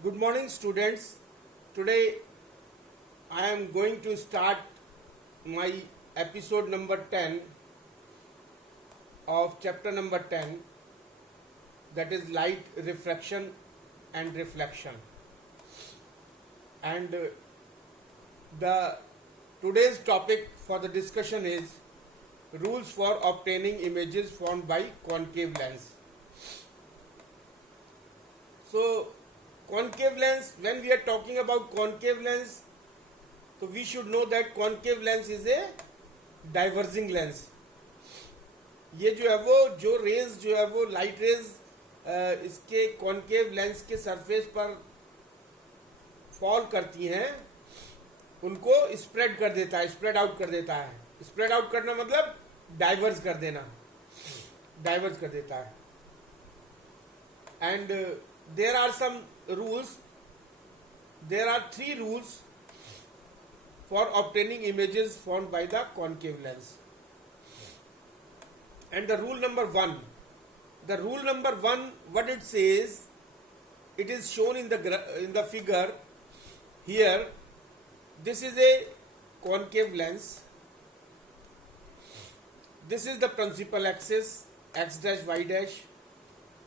Good morning, students. Today I am going to start my episode number 10 of chapter number 10, that is light refraction and reflection. And the today's topic for the discussion is rules for obtaining images formed by concave lens. So concave lens, when we are talking about concave lens, so we should know that concave lens is a diverging lens. ये जो है वो जो raise जो है वो light rays इसके concave lens के सरफेस पर फॉल करती हैं, उनको स्प्रेड कर देता है, स्प्रेड आउट कर देता है. स्प्रेड आउट करना मतलब डाइवर्स कर देना, डाइवर्स कर देता है. And there are some rules. There are three rules for obtaining images formed by the concave lens. And the rule number one, what it says, it is shown in the figure here. This is a concave lens. This is the principal axis, x dash y dash.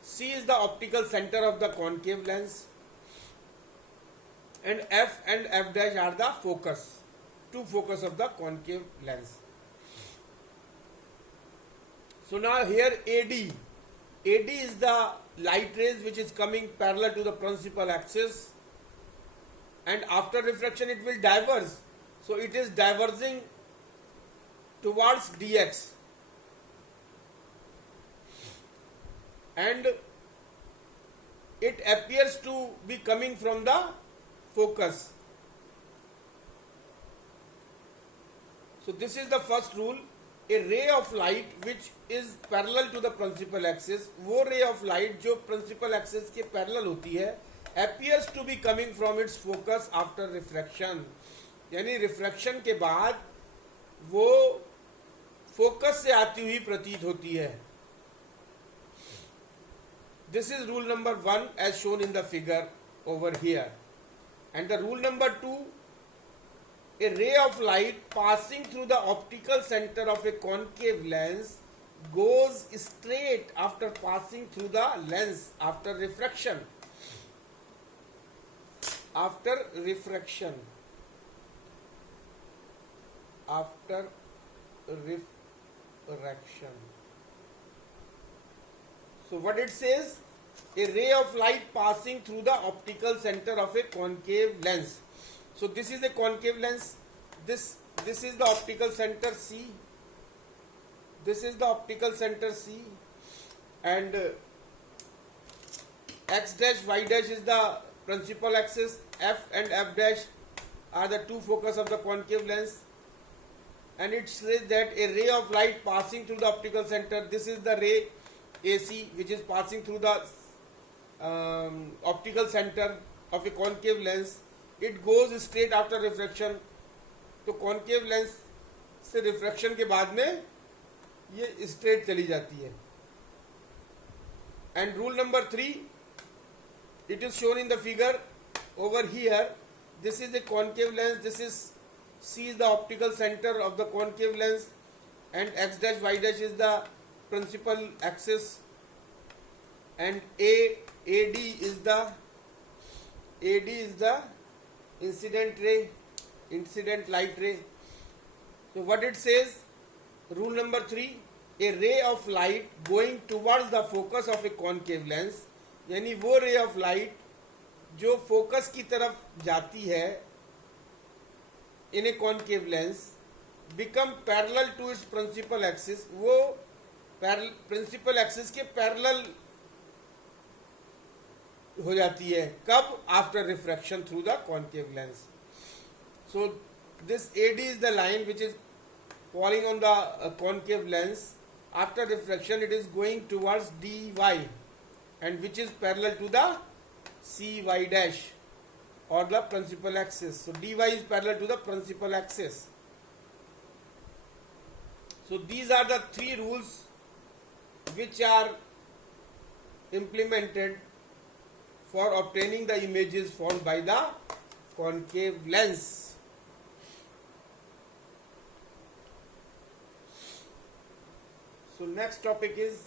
C is the optical center of the concave lens, and F and F dash are the focus, two focus of the concave lens. So now here AD is the light rays which is coming parallel to the principal axis, and after refraction it will diverge. So it is diverging towards dx. And it appears to be coming from the focus. So this is the first rule. A ray of light which is parallel to the principal axis, वो ray of light जो principal axis के parallel होती है, appears to be coming from its focus after refraction. यानी refraction के बाद वो focus से आती हुई प्रतीत होती है. This is rule number 1 as shown in the figure over here. And the rule number 2, a ray of light passing through the optical center of a concave lens goes straight after passing through the lens after refraction. After refraction. After refraction. So what it says, a ray of light passing through the optical center of a concave lens. So this is a concave lens. This is the optical center C. This is the optical center C, and x dash y dash is the principal axis. F and F dash are the two focus of the concave lens. And it says that a ray of light passing through the optical center. This is the ray AC which is passing through the optical center of a concave lens. It goes straight after refraction. तो concave lens से refraction के बाद में ये straight चली जाती है. And rule number 3, it is shown in the figure over here. This is the concave lens. This is C is the optical center of the concave lens, and x dash y dash is the principal axis, and AD is the incident ray, incident light ray. So what it says, rule number 3, a ray of light going towards the focus of a concave lens, यानी वो ray of light जो focus की तरफ जाती है in a concave lens, become parallel to its principal axis. वो principal axis के parallel हो जाती है. कब? After refraction through the concave lens. So this AD is the line which is falling on the concave lens. After refraction it is going towards DY, and which is parallel to the CY dash or the principal axis. So DY is parallel to the principal axis. So these are the three rules which are implemented for obtaining the images formed by the concave lens. So next topic is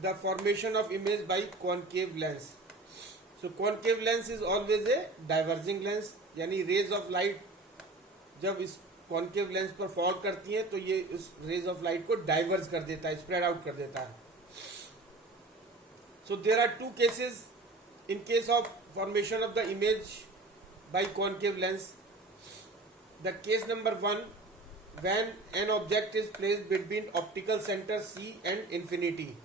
the formation of image by concave lens. So concave lens is always a diverging lens, यानी rays of light जब इस concave lens पर fall करती हैं तो ये इस rays of light को diverge कर देता है, spread out कर देता है. So there are two cases in case of formation of the image by concave lens. The case number one, when an object is placed between optical center C and infinity.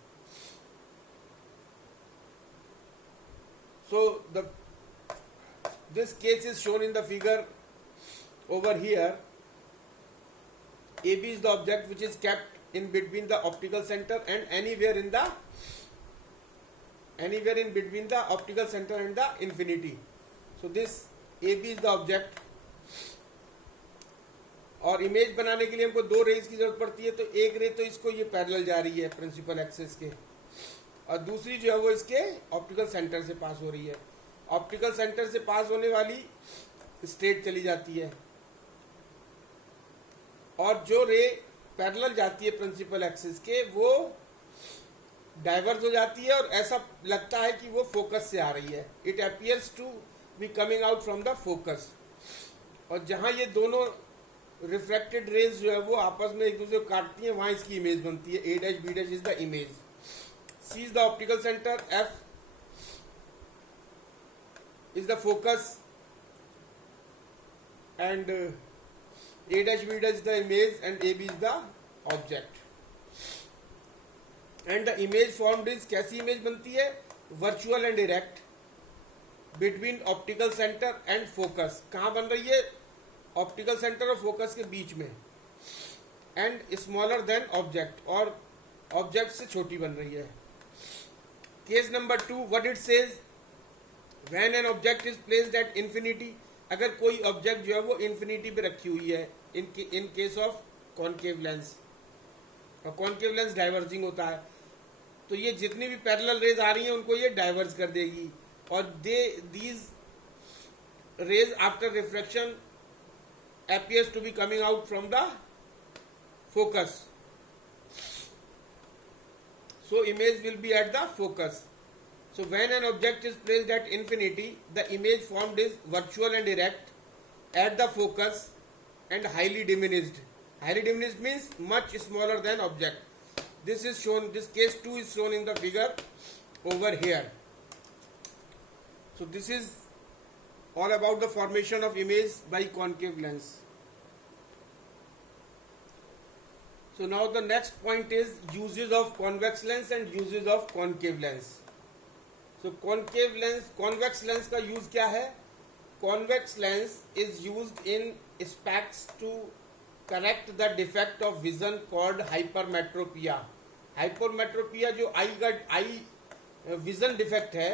So this case is shown in the figure over here. AB is the object which is kept in between the optical center and anywhere in between the optical center and the infinity. So this AB is the object. और image बनाने के लिए हमको दो raise की जरूरत पड़ती है. तो एक रे तो इसको ये पैरेलल जा रही है प्रिंसिपल एक्सिस के, और दूसरी जो है वो इसके ऑप्टिकल सेंटर से पास हो रही है. ऑप्टिकल सेंटर से पास होने वाली स्ट्रेट चली जाती है, और जो रे पैरेलल जाती है प्रिंसिपल एक्सिस के वो डाइवर्ज हो जाती है, और ऐसा लगता है कि वो फोकस से आ रही है. It appears to be coming out from the focus. और जहां ये दोनों रिफ्रैक्टेड रेज जो है वो आपस में एक दूसरे को काटती है, वहां इसकी इमेज बनती है. A dash B dash is the image. C is the optical centre, F is the focus, and A dash B dash is the image, and A B is the object. And the image formed is, कैसी image बनती है? Virtual and direct between optical centre and focus. कहां बन रही है? Optical centre और focus के बीच में. एंड स्मॉलर देन ऑब्जेक्ट, और ऑब्जेक्ट से छोटी बन रही है. Case number 2, what it says, when an object is placed at infinity. अगर कोई ऑब्जेक्ट जो है वो इंफिनिटी पे रखी हुई है in case of concave lens, और कॉनकेव लेंस डाइवर्जिंग होता है, तो ये जितनी भी पैरेलल रेज आ रही हैं उनको ये डाइवर्ज कर देगी, और these raise after refraction appears to be coming out from the focus. So image will be at the focus. So when an object is placed at infinity, the image formed is virtual and direct at the focus and highly diminished. Highly diminished means much smaller than object. This is shown, this case 2 is shown in the figure over here. So this is all about the formation of image by concave lens. So now the next point is uses of convex lens and uses of concave lens. So concave lens, convex lens का use क्या है? Convex lens is used in specs to correct the defect of vision called hypermetropia. Hypermetropia जो eye vision defect है,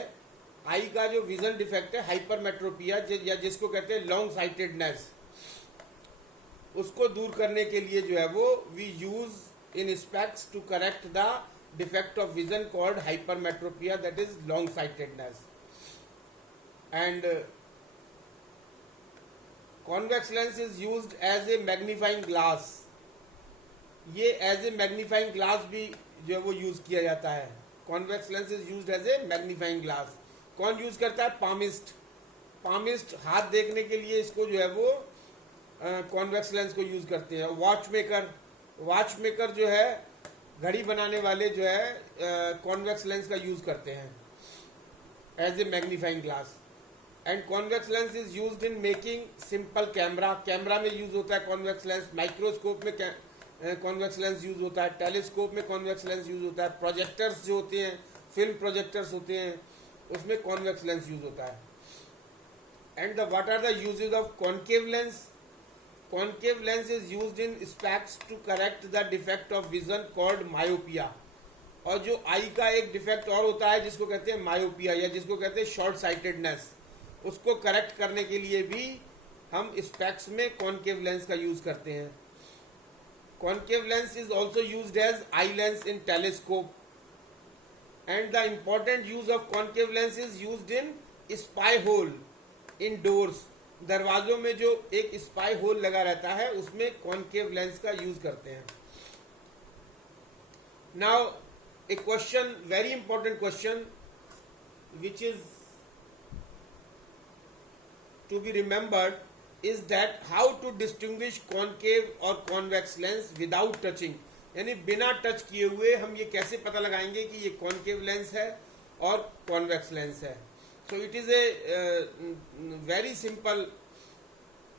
आई का जो vision defect है hypermetropia, या जिसको कहते हैं लॉन्ग साइटेडनेस, उसको दूर करने के लिए जो है वो we use in specs to correct the defect of vision called hypermetropia, that is long sightedness. And convex lens is used as a magnifying glass. ये एज ए मैग्नीफाइंग ग्लास भी जो है वो यूज किया जाता है. Convex lens is used as a magnifying glass. कौन use करता है? पामिस्ट. पामिस्ट हाथ देखने के लिए इसको जो है वो कॉन्वेक्स लेंस को यूज करते हैं. वॉच मेकर जो है, घड़ी बनाने वाले जो है कॉन्वेक्स लेंस का यूज करते हैं as a magnifying glass. And convex lens is used in making simple camera. Camera में यूज होता है कॉन्वेक्स लेंस. माइक्रोस्कोप में कॉन्वेक्स लेंस यूज होता है. टेलीस्कोप में कॉन्वेक्स लेंस यूज होता है. प्रोजेक्टर्स जो होते हैं, फिल्म प्रोजेक्टर्स होते हैं, उसमें कॉन्वेक्स लेंस यूज होता है. And what are the uses of concave lens? Concave lens is used in specs to correct the defect of vision called myopia. और जो आई का एक डिफेक्ट और होता है जिसको कहते हैं मायोपिया, या जिसको कहते हैं शॉर्ट साइटेडनेस, उसको करेक्ट करने के लिए भी हम स्पेक्स में कॉनकेव लेंस का यूज करते हैं. Concave lens is also used as eye lens in telescope and the important use of concave lens is used in spy hole in doors. दरवाजों में जो एक स्पाई होल लगा रहता है उसमें कॉन्केव लेंस का यूज करते हैं. Now a question, very important question, which is to be remembered, is that how to distinguish concave or convex lens without touching. यानी बिना टच किए हुए हम ये कैसे पता लगाएंगे कि ये कॉन्केव लेंस है और कॉन्वेक्स लेंस है. So it is a very simple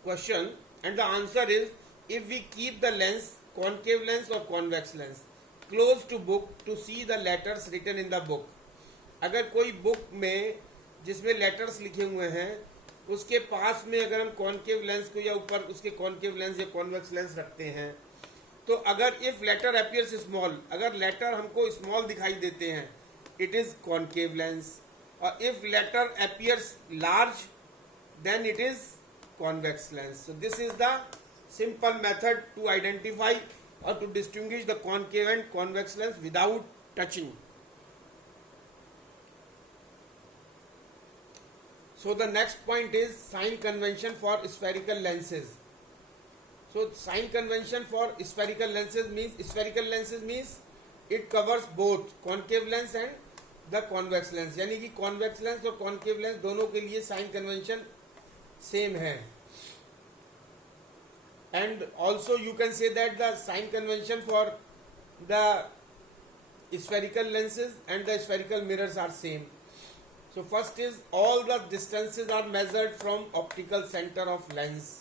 question and the answer is if we keep the lens concave lens और convex lens close to book to see the letters written in the book. अगर कोई book में जिसमें letters लिखे हुए हैं उसके पास में अगर हम कॉन्केव लेंस को या ऊपर उसके कॉन्केव लेंस या कॉन्वेक्स लेंस रखते हैं तो अगर इफ लेटर अपीयर्स स्मॉल, अगर लेटर हमको स्मॉल दिखाई देते हैं इट इज कॉन्केव लेंस, और if letter appears large then it is convex lens. So this is the simple method to identify or to distinguish the concave and convex lens without touching. So the next point is sign convention for spherical lenses. So sign convention for spherical lenses means it covers both concave lens and the convex lens. यानी कि convex lens और concave lens दोनों के लिए sign convention same है. And also you can say that the sign convention for the spherical lenses and the spherical mirrors are same. So first is all the distances are measured from optical center of lens.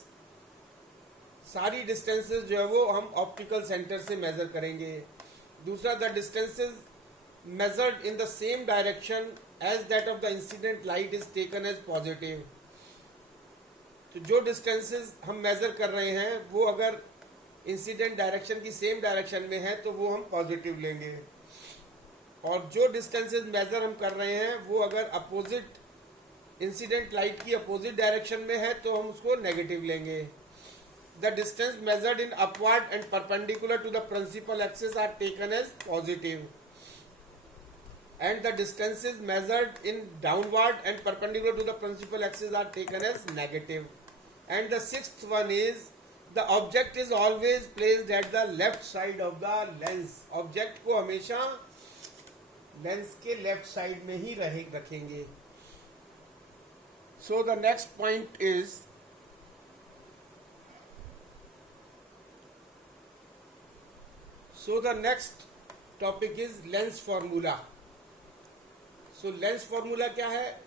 सारी distances जो है वो हम optical center से measure करेंगे. दूसरा the distances measured in the same direction as that of the incident light is taken as positive. तो जो डिस्टेंसेस हम मेजर कर रहे हैं वो अगर इंसिडेंट डायरेक्शन की सेम डायरेक्शन में है तो वो हम पॉजिटिव लेंगे, और जो डिस्टेंसेस मेजर हम कर रहे हैं वो अगर अपोजिट इंसिडेंट लाइट की अपोजिट डायरेक्शन में है तो हम उसको नेगेटिव लेंगे. The distance measured in upward and perpendicular to the principal axis are taken as positive, and the distances measured in downward and perpendicular to the principal axis are taken as negative. And the sixth one is the object is always placed at the left side of the lens. Object को हमेशा lens के left side में ही रखेंगे. So the next point is the next topic is lens formula. So lens formula क्या है?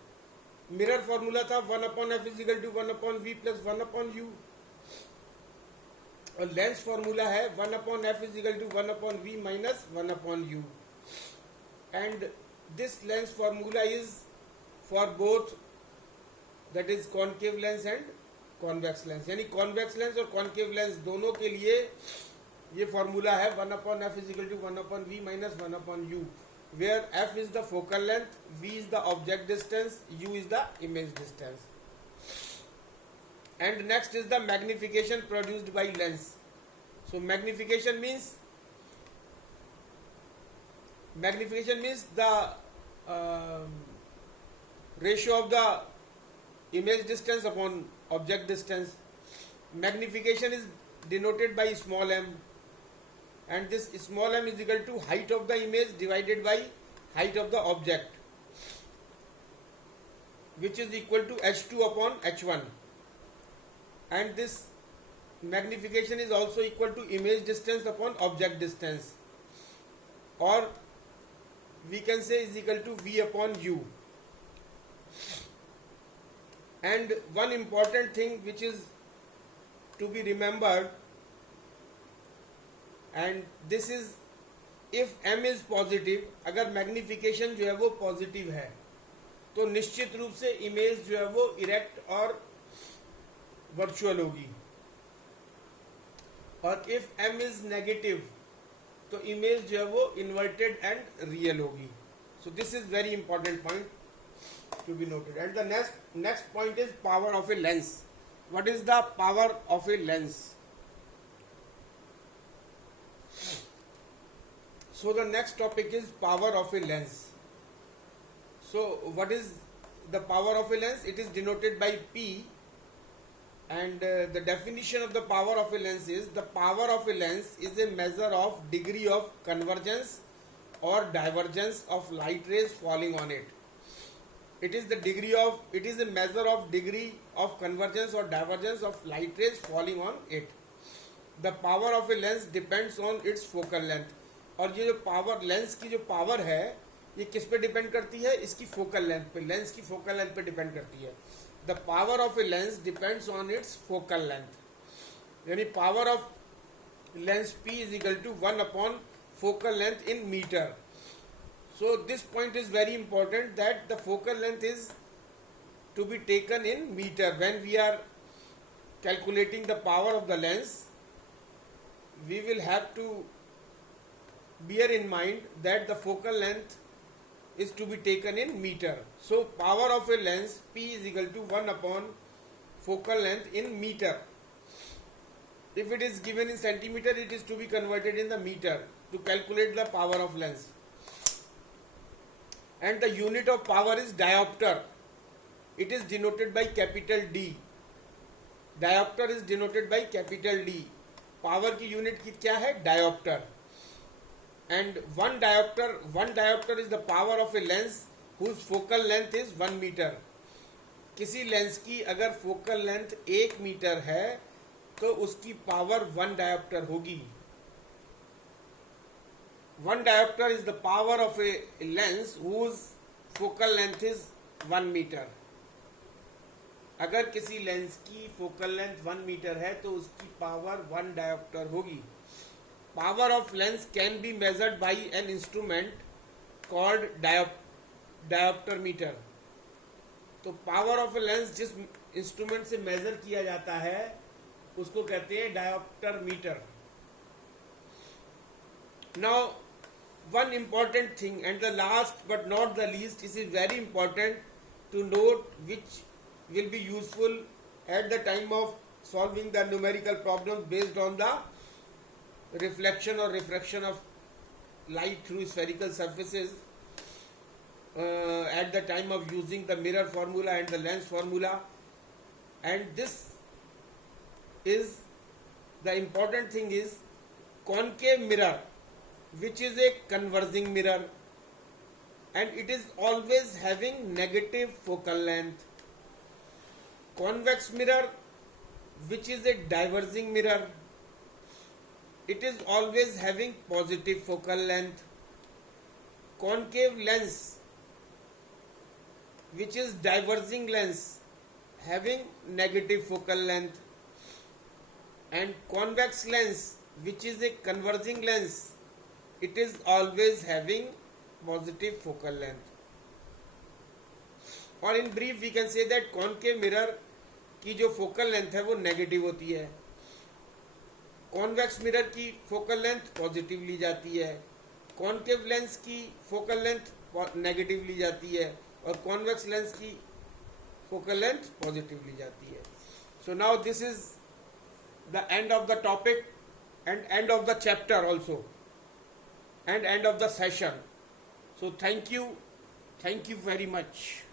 Mirror formula था 1/f = 1/v + 1/u, और lens formula है 1/f = 1/v - 1/u. And this lens formula is for both, that is concave lens and convex lens. यानी convex lens और concave lens दोनों के लिए ये फॉर्मूला है 1/f = 1/v - 1/u, where f is the focal length, v is the object distance, u is the image distance. And next is the magnification produced by lens. So magnification means the ratio of the image distance upon object distance. Magnification is denoted by small m, and this small m is equal to height of the image divided by height of the object, which is equal to h2 upon h1. And this magnification is also equal to image distance upon object distance, or we can say is equal to v upon u. And one important thing which is to be remembered, and this is if m is positive, अगर magnification जो है वो positive है तो निश्चित रूप से image जो है वो इरेक्ट और वर्चुअल होगी, और इफ m इज नेगेटिव तो इमेज जो है वो इन्वर्टेड एंड रियल होगी. सो this is very important point to be noted. And the next point is power of a lens. What is the power of a lens? So the next topic is power of a lens. So what is the power of a lens? It is denoted by P, and the definition of the power of a lens is: the power of a lens is a measure of degree of convergence or divergence of light rays falling on it. It is a measure of degree of convergence or divergence of light rays falling on it. The power of a lens depends on its focal length. और ये जो power, lens की जो power है, ये किस पे depend करती है? इसकी फोकल लेंथ पे, लेंस की फोकल लेंथ पे डिपेंड करती है. The power of a lens depends on its focal length. यानी power of lens P is equal to 1 upon focal length in metre. So this point is very important, that the focal length is to be taken in meter. When we are calculating the power of the lens, we will have to bear in mind that the focal length is to be taken in meter. So power of a lens P is equal to 1 upon focal length in meter. If it is given in centimeter, it is to be converted in the meter to calculate the power of lens. And the unit of power is diopter. It is denoted by capital D. Diopter is denoted by capital D. Power की unit की क्या है? Diopter. And one diopter is the power of a lens whose focal length is 1 meter. किसी lens की अगर focal length 1 metre है तो उसकी पावर 1 diopter होगी. 1 diopter is the power of a lens whose focal length is 1 meter. अगर किसी lens की फोकल लेंथ 1 मीटर है तो उसकी पावर 1 diopter होगी. Power of lens can be measured by an instrument called diopter meter. तो power of a lens जिस instrument से मेजर किया जाता है उसको कहते हैं dioptre metre. Now one important thing, and the last but not the least, it is very important to note, which will be useful at the time of solving the numerical problems based on the reflection or refraction of light through spherical surfaces at the time of using the mirror formula and the lens formula. And this is the important thing is concave mirror, which is a converging mirror, and it is always having negative focal length. Convex mirror, which is a diverging mirror, it is always having positive focal length. Concave lens, which is diverging lens, having negative focal length. And convex lens, which is a converging lens, it is always having positive focal length. और in brief we can say that concave mirror की जो focal length है वो negative होती है. convex mirror की focal length positive ली जाती है. concave lens की focal length negative ली जाती है और convex lens की focal length positive ली जाती है. So now this is the end of the topic and end of the chapter also, and end of the session. So thank you very much.